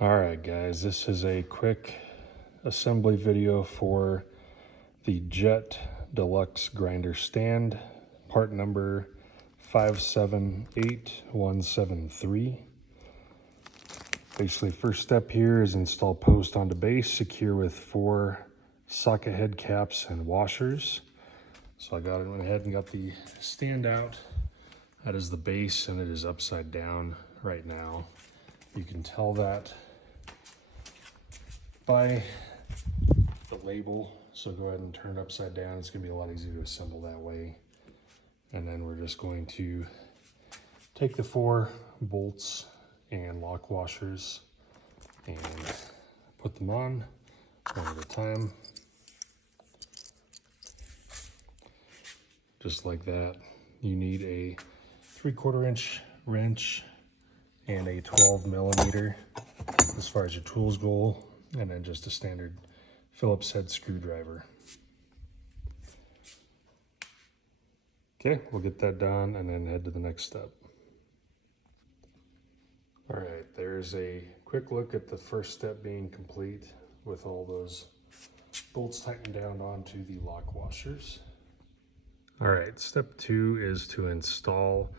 Alright guys, this is a quick assembly video for the Jet Deluxe grinder stand, part number 578173. Basically, first step here is install post onto base, secure with 4 socket head caps and washers. So I went ahead and got the stand out. That is the base, and it is upside down right now. You can tell that by the label, so go ahead and turn it upside down. It's going to be a lot easier to assemble that way. And then we're just going to take the 4 bolts and lock washers and put them on one at a time, just like that. You need a 3/4 inch wrench and a 12 millimeter as far as your tools go, and then just a standard Phillips head screwdriver. Okay, we'll get that done and then head to the next step. All right, there's a quick look at the first step being complete with all those bolts tightened down onto the lock washers. All right, step 2 is to install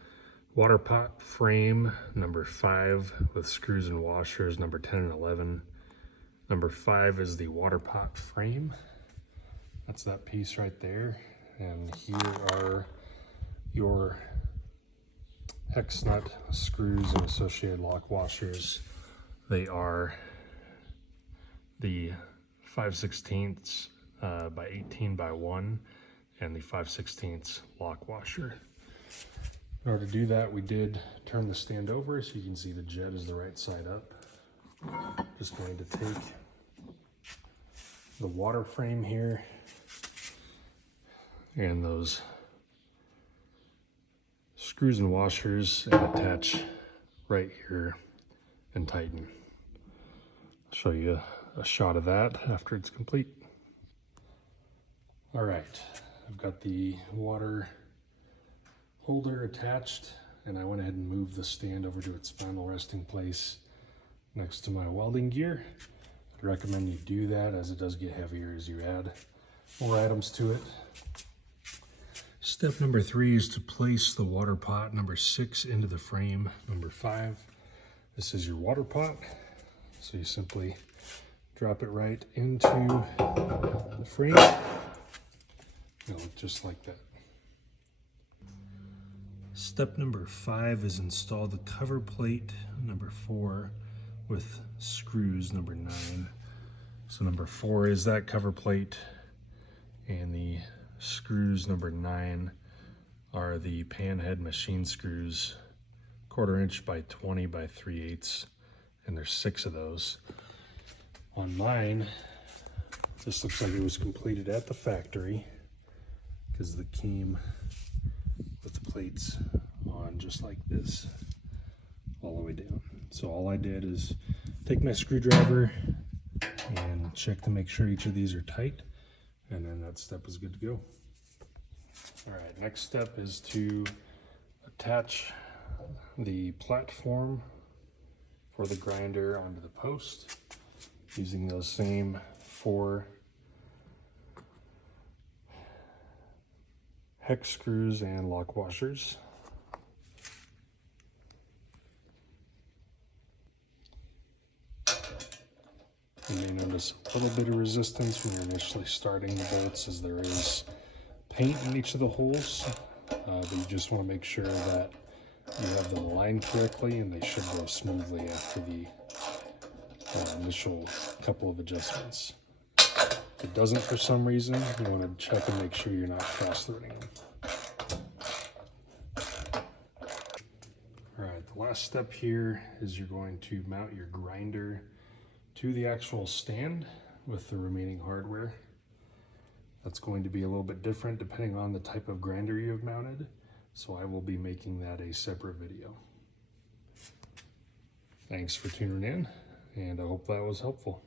water pot frame number 5 with screws and washers number 10 and 11. Number 5 is the water pot frame. That's that piece right there. And here are your hex nut screws and associated lock washers. They are the 5/16 by 18 by 1 and the 5/16 lock washer. In order to do that, we did turn the stand over so you can see the jet is the right side up. Just going to take the water frame here and those screws and washers and attach right here and tighten. I'll show you a shot of that after it's complete. All right, I've got the water holder attached, and I went ahead and moved the stand over to its final resting place next to my welding gear. I'd recommend you do that, as it does get heavier as you add more items to it. Step number 3 is to place the water pot number 6 into the frame number 5. This is your water pot, so you simply drop it right into the frame. It'll look just like that. Step number 5 is install the cover plate number 4 with screws number 9. So number 4 is that cover plate, and the screws number 9 are the pan head machine screws, 1/4 inch by 20 by 3/8, and there's 6 of those. On mine, this looks like it was completed at the factory because it came with the plates on just like this all the way down. So all I did is take my screwdriver and check to make sure each of these are tight, and then that step is good to go. All right, next step is to attach the platform for the grinder onto the post using those same 4 hex screws and lock washers. You may notice a little bit of resistance when you're initially starting the bolts, as there is paint in each of the holes, but you just want to make sure that you have them aligned correctly, and they should go smoothly after the initial couple of adjustments. If it doesn't for some reason, you want to check and make sure you're not cross-threading them. All right, the last step here is you're going to mount your grinder to the actual stand with the remaining hardware. That's going to be a little bit different depending on the type of grinder you have mounted, so I will be making that a separate video. Thanks for tuning in, and I hope that was helpful.